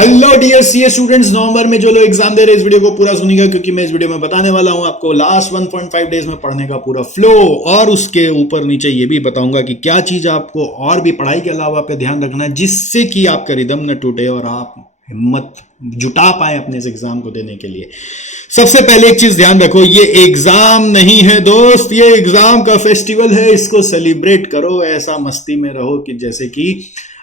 Hello dear CA students, नवंबर में जो लोग एग्जाम दे रहे हैं इस वीडियो को पूरा सुनिएगा, क्योंकि मैं इस वीडियो में बताने वाला हूं आपको लास्ट 1.5 डेज में पढ़ने का पूरा फ्लो, और उसके ऊपर नीचे ये भी बताऊंगा कि क्या चीज आपको और भी पढ़ाई के अलावा पे ध्यान रखना है जिससे कि आपका रिदम न टूटे और आप हिम्मत जुटा पाए अपने इस एग्जाम को देने के लिए। सबसे पहले एक चीज ध्यान रखो, ये एग्जाम नहीं है दोस्त, ये एग्जाम का फेस्टिवल है। इसको सेलिब्रेट करो, ऐसा मस्ती में रहो कि जैसे कि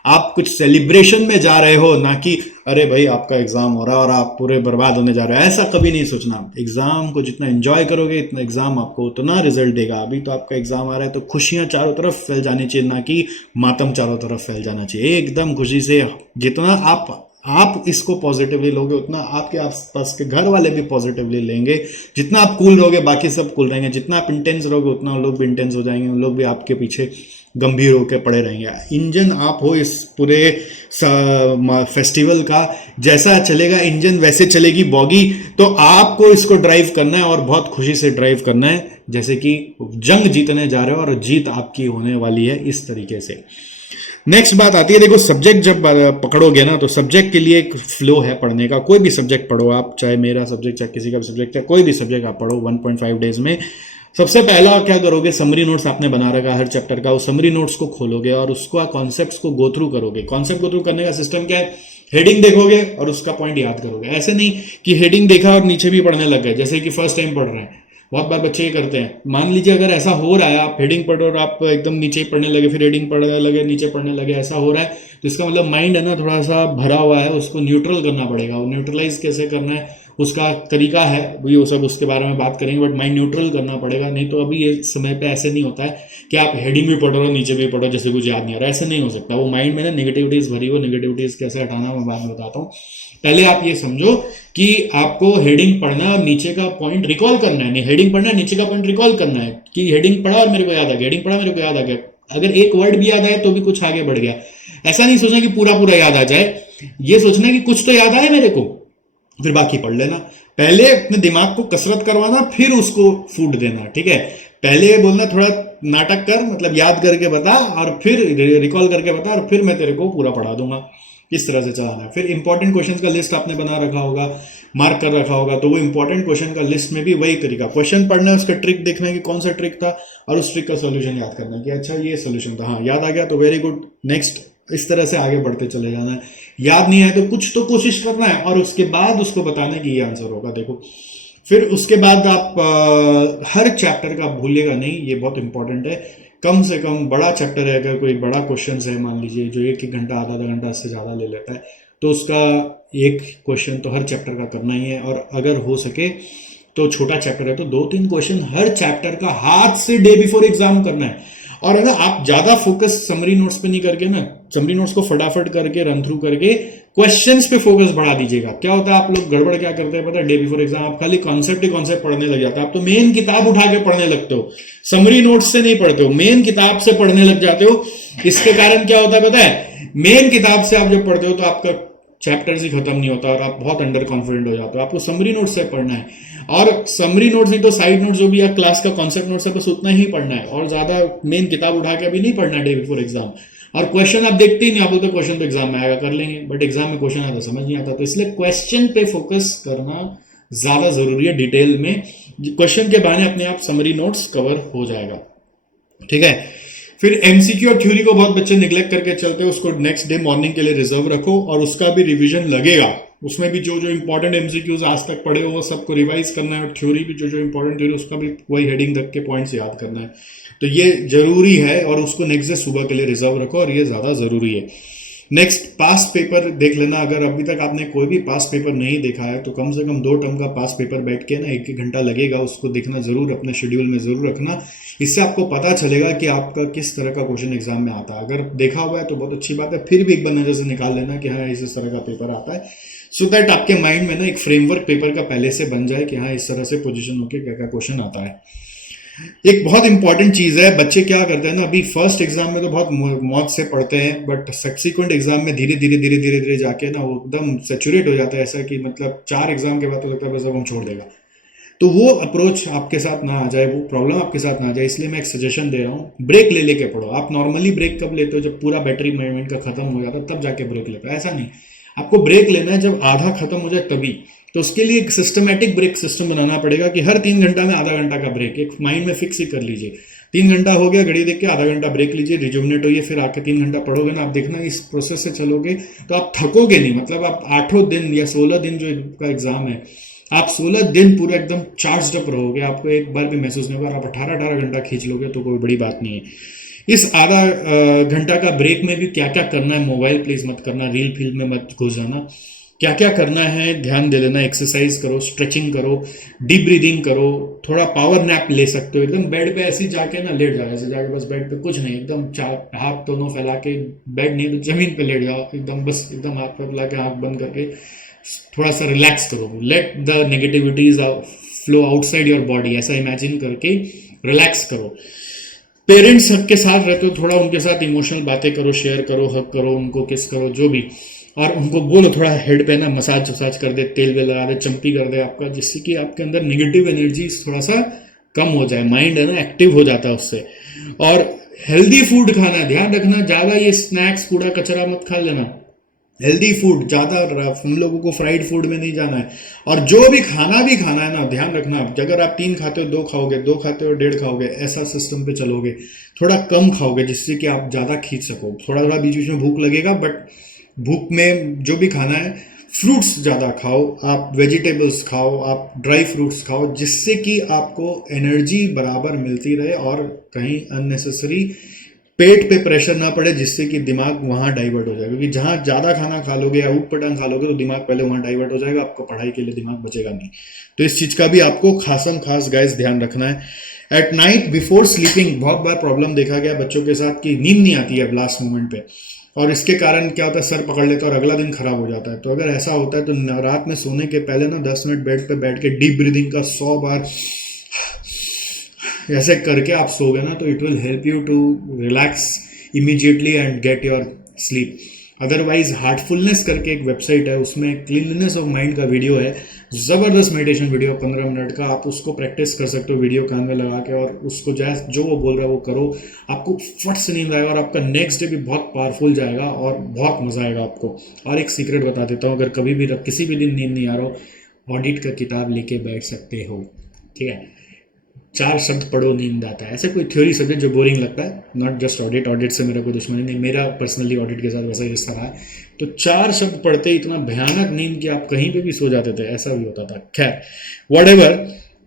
आप कुछ सेलिब्रेशन में जा रहे हो, ना कि अरे भाई आपका एग्जाम हो रहा है और आप पूरे बर्बाद होने जा रहे हो। ऐसा कभी नहीं सोचना। एग्जाम को जितना एंजॉय करोगे इतना एग्जाम आपको उतना रिजल्ट देगा। अभी तो आपका एग्जाम आ रहा है तो खुशियां चारों तरफ फैल जानी चाहिए, ना कि मातम चारों तरफ फैल जाना चाहिए। एकदम खुशी से जितना आप इसको पॉजिटिवली लोगे उतना आपके आसपास के घर वाले भी पॉजिटिवली लेंगे। जितना आप कूल रहोगे बाकी सब कूल रहेंगे, जितना आप इंटेंस रहोगे उतना लोग भी इंटेंस हो जाएंगे, उन लोग भी आपके पीछे गंभीर होकर पड़े रहेंगे। इंजन आप हो इस पूरे फेस्टिवल का। जैसा चलेगा इंजन वैसे चलेगी बॉगी। तो आपको इसको ड्राइव करना है और बहुत खुशी से ड्राइव करना है, जैसे कि जंग जीतने जा रहे हो और जीत आपकी होने वाली है, इस तरीके से। नेक्स्ट बात आती है, देखो सब्जेक्ट जब पकड़ोगे ना तो सब्जेक्ट के लिए एक फ्लो है पढ़ने का। कोई भी सब्जेक्ट पढ़ो आप, चाहे मेरा सब्जेक्ट चाहे किसी का भी सब्जेक्ट, चाहे कोई भी सब्जेक्ट आप पढ़ो 1.5 डेज में। सबसे पहला क्या करोगे, समरी नोट्स आपने बना रखा हर चैप्टर का, उस समरी नोट्स को खोलोगे और उसको कॉन्सेप्ट्स को गो थ्रू करोगे। कॉन्सेप्ट गो थ्रू करने का सिस्टम क्या है, हेडिंग देखोगे और उसका पॉइंट याद करोगे। ऐसे नहीं कि हेडिंग देखा और नीचे भी पढ़ने लग गए, जैसे कि फर्स्ट टाइम पढ़ रहे हैं। बहुत बार बच्चे ये करते हैं। मान लीजिए अगर ऐसा हो रहा है, आप हेडिंग पढ़ो और आप एकदम नीचे ही पढ़ने लगे, फिर हेडिंग पढ़ने लगे नीचे पढ़ने लगे, ऐसा हो रहा है तो इसका मतलब माइंड है ना थोड़ा सा भरा हुआ है, उसको न्यूट्रल करना पड़ेगा। वो न्यूट्रलाइज कैसे करना है उसका तरीका है, वो सब उसके बारे में बात करेंगे, बट माइंड न्यूट्रल करना पड़ेगा। नहीं तो अभी ये समय पे ऐसे नहीं होता है कि आप हेडिंग भी पढ़ रहे हो नीचे भी पढ़ो जैसे कुछ याद नहीं आ रहा। ऐसे नहीं हो सकता। वो माइंड में ना नेगेटिविटीज भरी हो, नेगेटिविटीज कैसे हटाना मैं बाद में बताता हूँ। पहले आप ये समझो कि आपको हेडिंग पढ़ना और नीचे का पॉइंट रिकॉल करना है। नहीं, हेडिंग पढ़ना है, नीचे का पॉइंट रिकॉल करना है कि हेडिंग पढ़ा और मेरे को याद आ गया, हेडिंग पढ़ा मेरे को याद आ गया। अगर एक वर्ड भी याद आए तो भी कुछ आगे बढ़ गया। ऐसा नहीं सोचना कि पूरा पूरा याद आ जाए, ये सोचना कि कुछ तो याद आए मेरे को, फिर बाकी पढ़ लेना। पहले अपने दिमाग को कसरत करवाना, फिर उसको फूड देना। ठीक है, पहले बोलना थोड़ा नाटक कर, मतलब याद करके बता और फिर रिकॉल करके बता और फिर मैं तेरे को पूरा पढ़ा दूंगा। इस तरह से चलाना है। फिर इंपॉर्टेंट क्वेश्चंस का लिस्ट आपने बना रखा होगा, मार्क कर रखा होगा, तो वो इंपॉर्टेंट क्वेश्चन का लिस्ट में भी वही तरीका, क्वेश्चन पढ़ना है, उसका ट्रिक देखना है कि कौन सा ट्रिक था और उस ट्रिक का सोल्यूशन याद करना है कि अच्छा ये सोल्यूशन था, हाँ याद आ गया तो वेरी गुड, नेक्स्ट। इस तरह से आगे बढ़ते चले जाना है। याद नहीं आए तो कुछ तो कोशिश करना है और उसके बाद उसको बताना है कि ये आंसर होगा। देखो फिर उसके बाद आप हर चैप्टर का भूलिएगा नहीं, ये बहुत इंपॉर्टेंट है। कम से कम बड़ा चैप्टर है, अगर कोई बड़ा क्वेश्चन है मान लीजिए जो 1 घंटा आधा आधा घंटा से ज़्यादा ले लेता है, तो उसका एक क्वेश्चन तो हर चैप्टर का करना ही है। और अगर हो सके तो छोटा चैप्टर है तो 2-3 क्वेश्चन हर चैप्टर का हाथ से डे बिफोर एग्जाम करना है। और अगर आप ज्यादा फोकस समरी नोट्स पे नहीं करके ना, समरी नोट्स को फटाफट करके रन थ्रू करके क्वेश्चंस पे फोकस बढ़ा दीजिएगा। क्या होता है आप लोग गड़बड़ क्या करते हैं पता है, डे बिफोर एग्जाम आप खाली कॉन्सेप्ट ही कॉन्सेप्ट पढ़ने लग जाते हैं। आप तो मेन किताब उठा के पढ़ने लगते हो, समरी नोट्स से नहीं पढ़ते हो, मेन किताब से पढ़ने लग जाते हो। इसके कारण क्या होता है पता है, मेन किताब से आप जब पढ़ते हो तो आपका चैप्टर्स ही खत्म नहीं होता और आप बहुत अंडर कॉन्फिडेंट हो जाते हो। आपको समरी नोट्स से पढ़ना है, और समरी नोट्स नहीं तो साइड नोट्स जो भी है क्लास का कॉन्सेप्ट नोट्स है बस उतना ही पढ़ना है, और ज्यादा मेन किताब उठा के अभी नहीं पढ़ना डे बिफोर एग्जाम। और क्वेश्चन आप देखते ही नहीं, आप बोलते क्वेश्चन तो एग्जाम में आएगा कर लेंगे, बट एग्जाम में क्वेश्चन आता समझ नहीं आता। तो इसलिए क्वेश्चन पे फोकस करना ज्यादा जरूरी है। डिटेल में क्वेश्चन के बहाने अपने आप समरी नोट्स कवर हो जाएगा। ठीक है, फिर एमसीक्यू और थ्योरी को बहुत बच्चे निगलेक्ट करके चलते हैं, उसको नेक्स्ट डे मॉर्निंग के लिए रिजर्व रखो और उसका भी रिवीजन लगेगा। उसमें भी जो जो इंपॉर्टेंट एमसीक्यूज आज तक पढ़े हो वो सबको रिवाइज करना है, और थ्योरी भी जो जो इंपॉर्टेंट थ्योरी उसका भी वही हेडिंग रख के पॉइंट्स याद करना है। तो ये जरूरी है और उसको नेक्स्ट डे सुबह के लिए रिजर्व रखो, और ये ज्यादा जरूरी है। नेक्स्ट पास्ट पेपर देख लेना। अगर अभी तक आपने कोई भी पास्ट पेपर नहीं देखा है तो कम से कम 2 टर्म का पास्ट पेपर बैठ के ना 1 घंटा लगेगा, उसको देखना जरूर, अपने शेड्यूल में जरूर रखना। इससे आपको पता चलेगा कि आपका किस तरह का क्वेश्चन एग्जाम में आता है। अगर देखा हुआ है तो बहुत अच्छी बात है, फिर भी एक बार नजर से निकाल लेना कि हाँ इस तरह का पेपर आता है, सो दैट आपके माइंड में ना एक फ्रेमवर्क पेपर का पहले से बन जाए कि हाँ इस तरह से पोजीशन होकर क्या क्या क्वेश्चन आता है। एक बहुत इंपॉर्टेंट चीज है, बच्चे क्या करते हैं ना, अभी फर्स्ट एग्जाम में तो बहुत मौत से पढ़ते हैं, बट सब्सिक्वेंट एग्जाम में धीरे धीरे धीरे धीरे धीरे जाके ना वो एकदम सेचुरेट हो जाता है, ऐसा कि मतलब 4 एग्जाम के बाद तो लगता है बस अब हम छोड़ देगा। तो वो अप्रोच आपके साथ ना आ जाए, वो प्रॉब्लम आपके साथ ना आ जाए, इसलिए मैं एक सजेशन दे रहा हूँ, ब्रेक ले लेके पढ़ो। आप नॉर्मली ब्रेक कब लेते हो, जब पूरा बैटरी मूवमेंट का खत्म हो जाता है तब जाके ब्रेक लेते हो, ऐसा नहीं। आपको ब्रेक लेना है जब आधा खत्म हो जाए तभी। तो उसके लिए एक सिस्टमेटिक ब्रेक सिस्टम बनाना पड़ेगा कि हर 3 घंटा में आधा घंटा का ब्रेक एक माइंड में फिक्स ही कर लीजिए। 3 घंटा हो गया, घड़ी देख के आधा घंटा ब्रेक लीजिए, रिजुवनेट होइए, फिर आके 3 घंटा पढ़ोगे ना, आप देखना इस प्रोसेस से चलोगे तो आप थकोगे नहीं। मतलब आप 8 दिन या 16 दिन जो का एग्जाम है, आप 16 दिन पूरा एकदम चार्ज अप रहोगे, आपको एक बार भी महसूस नहीं होगा। आप 18-18 घंटा खींच लोगे तो कोई बड़ी बात नहीं है। इस आधा घंटा का ब्रेक में भी क्या क्या करना है, मोबाइल प्लीज मत करना, रील फील में मत घुस जाना। क्या क्या करना है ध्यान दे देना, एक्सरसाइज करो, स्ट्रेचिंग करो, डीप ब्रीदिंग करो, थोड़ा पावर नैप ले सकते हो। एकदम बेड पे ऐसे जाके ना लेट जाओ, ऐसे जाके बस बेड पे कुछ नहीं, एकदम चार हाथ दोनों फैला के, बेड नहीं तो जमीन पे लेट जाओ एकदम, बस एकदम हाथ पे फैला के आंख बंद करके थोड़ा सा रिलैक्स करो। Let the negativities flow outside your body, ऐसा इमेजिन करके रिलैक्स करो। पेरेंट्स के साथ रहते हो, थोड़ा उनके साथ इमोशनल बातें करो, शेयर करो, हक करो, उनको किस करो, जो भी। और उनको बोलो थोड़ा हेड पे ना मसाज वसाज कर दे, तेल वेल लगा दे, चंपी कर दे आपका, जिससे कि आपके अंदर नेगेटिव एनर्जी थोड़ा सा कम हो जाए। माइंड है ना एक्टिव हो जाता है उससे। और हेल्दी फूड खाना, ध्यान रखना, ज़्यादा ये स्नैक्स कूड़ा कचरा मत खा लेना। हेल्दी फूड ज़्यादा, हम लोगों को फ्राइड फूड में नहीं जाना है। और जो भी खाना है ना, ध्यान रखना, अगर आप 3 खाते हो 2 खाओगे, 2 खाते हो 1.5 खाओगे, ऐसा सिस्टम पे चलोगे। थोड़ा कम खाओगे जिससे कि आप ज़्यादा खींच सको। थोड़ा थोड़ा बीच बीच में भूख लगेगा, बट भूख में जो भी खाना है, फ्रूट्स ज़्यादा खाओ, आप वेजिटेबल्स खाओ, आप ड्राई फ्रूट्स खाओ, जिससे कि आपको एनर्जी बराबर मिलती रहे और कहीं अननेसेसरी पेट पे प्रेशर ना पड़े, जिससे कि दिमाग वहाँ डाइवर्ट हो जाएगा। क्योंकि जहाँ ज़्यादा खाना खा लोगे या ऊट पटांग खा लोगे तो दिमाग पहले वहाँ डाइवर्ट हो जाएगा, आपको पढ़ाई के लिए दिमाग बचेगा नहीं। तो इस चीज़ का भी आपको खासम खास गाइस ध्यान रखना है। एट नाइट बिफोर स्लीपिंग बहुत बार प्रॉब्लम देखा गया बच्चों के साथ कि नींद नहीं आती है लास्ट मोमेंट पे, और इसके कारण क्या होता है, सर पकड़ लेता है और अगला दिन खराब हो जाता है। तो अगर ऐसा होता है तो रात में सोने के पहले ना 10 मिनट बेड पे बैठ के डीप ब्रीदिंग का 100 बार ऐसे करके आप सोगे ना, तो it will help you to relax immediately and get your sleep. Otherwise heartfulness करके एक वेबसाइट है, उसमें क्लीनलीनेस ऑफ माइंड का वीडियो है, ज़बरदस्त मेडिटेशन वीडियो 15 मिनट का, आप उसको प्रैक्टिस कर सकते हो वीडियो कान में लगा के, और उसको जैसे जो वो बोल रहा है वो करो, आपको फट से नींद आएगा और आपका नेक्स्ट डे भी बहुत पावरफुल जाएगा और बहुत मजा आएगा आपको। और एक सीक्रेट बता देता हूँ, अगर कभी भी किसी भी दिन नींद नहीं आ रहा हो, ऑडिट का किताब लेके बैठ सकते हो, ठीक है। 4 शब्द पढ़ो नींद आता है, ऐसे कोई थ्योरी सब्जेक्ट जो बोरिंग लगता है, नॉट जस्ट ऑडिट, ऑडिट से मेरा कोई दुश्मनी नहीं, मेरा पर्सनली ऑडिट के साथ वैसा ही रिश्ता रहा है। तो 4 शब्द पढ़ते इतना भयानक नींद कि आप कहीं पे भी सो जाते थे, ऐसा भी होता था। खैर व्हाटएवर,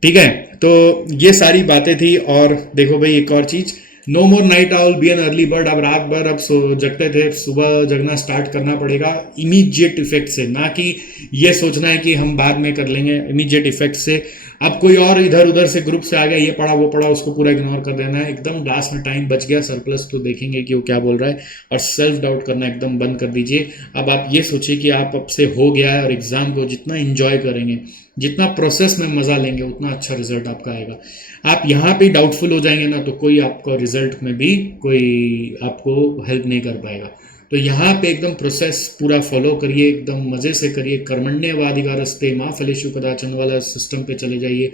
ठीक है। तो ये सारी बातें थी। और देखो भाई एक और चीज़, no more night owl, be an early bird. अब रात भर अब जगते थे, सुबह जगना स्टार्ट करना पड़ेगा इमीडिएट इफेक्ट से, ना कि ये सोचना है कि हम बाद में कर लेंगे। इमीडिएट इफेक्ट से अब कोई और इधर उधर से ग्रुप से आ गया, ये पढ़ा वो पढ़ा, उसको पूरा इग्नोर कर देना है। एकदम लास्ट में टाइम बच गया सरप्लस तो देखेंगे कि वो क्या बोल रहा है, और सेल्फ डाउट करना एकदम बंद कर दीजिए। अब आप ये सोचिए कि आप अब से हो गया है, और एग्जाम को जितना इंजॉय करेंगे, जितना प्रोसेस में मजा लेंगे, उतना अच्छा रिजल्ट आपका आएगा। आप यहाँ पे डाउटफुल हो जाएंगे ना, तो कोई आपको रिजल्ट में भी कोई आपको हेल्प नहीं कर पाएगा। तो यहाँ पे एकदम प्रोसेस पूरा फॉलो करिए, एकदम मजे से करिए। कर्मण्येवाधिकारस्ते माँ फलेषु कदाचन वाला सिस्टम पे चले जाइए।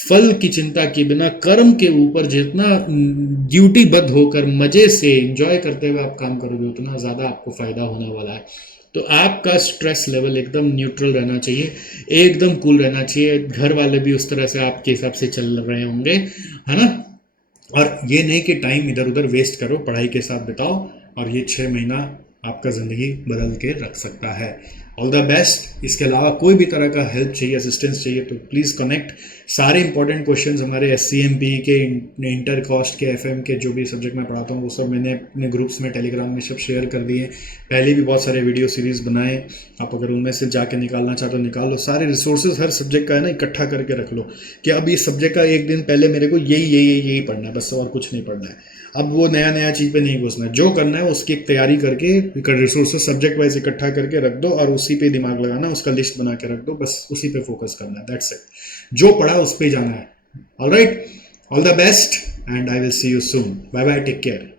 फल की चिंता किए बिना कर्म के ऊपर जितना ड्यूटीबद्ध होकर मजे से एंजॉय करते हुए आप काम करोगे, उतना ज़्यादा आपको फायदा होने वाला है। तो आपका स्ट्रेस लेवल एकदम न्यूट्रल रहना चाहिए, एकदम कूल रहना चाहिए। घर वाले भी उस तरह से आपके हिसाब से चल रहे होंगे, है ना। और ये नहीं कि टाइम इधर उधर वेस्ट करो, पढ़ाई के साथ बिताओ, और ये 6 महीना आपका ज़िंदगी बदल के रख सकता है। All the best. इसके अलावा कोई भी तरह का हेल्प चाहिए, असिस्टेंस चाहिए, तो प्लीज़ कनेक्ट। सारे इंपॉर्टेंट क्वेश्चंस हमारे SCMP के, इंटर कॉस्ट के, FM के, जो भी सब्जेक्ट मैं पढ़ाता हूँ वो सब मैंने अपने ग्रुप्स में टेलीग्राम में सब शेयर कर दिए। पहले भी बहुत सारे वीडियो सीरीज़ बनाए, आप अगर उनमें से जाके निकालना चाहते हो निकाल लो। सारे रिसोर्सेज हर सब्जेक्ट का है ना, इकट्ठा करके रख लो कि अब इस सब्जेक्ट का एक दिन पहले मेरे को यही पढ़ना है, बस और कुछ नहीं पढ़ना है। अब वो नया चीज़ पे नहीं घुसना है, जो करना है उसकी एक तैयारी करके रिसोर्सेज सब्जेक्ट वाइज इकट्ठा करके रख दो, और उसी पे दिमाग लगाना, उसका लिस्ट बना के रख दो, बस उसी पे फोकस करना है, दैट्स इट। जो पढ़ा उस पे जाना है। Alright, all the best and I will see you soon. Bye bye, take care.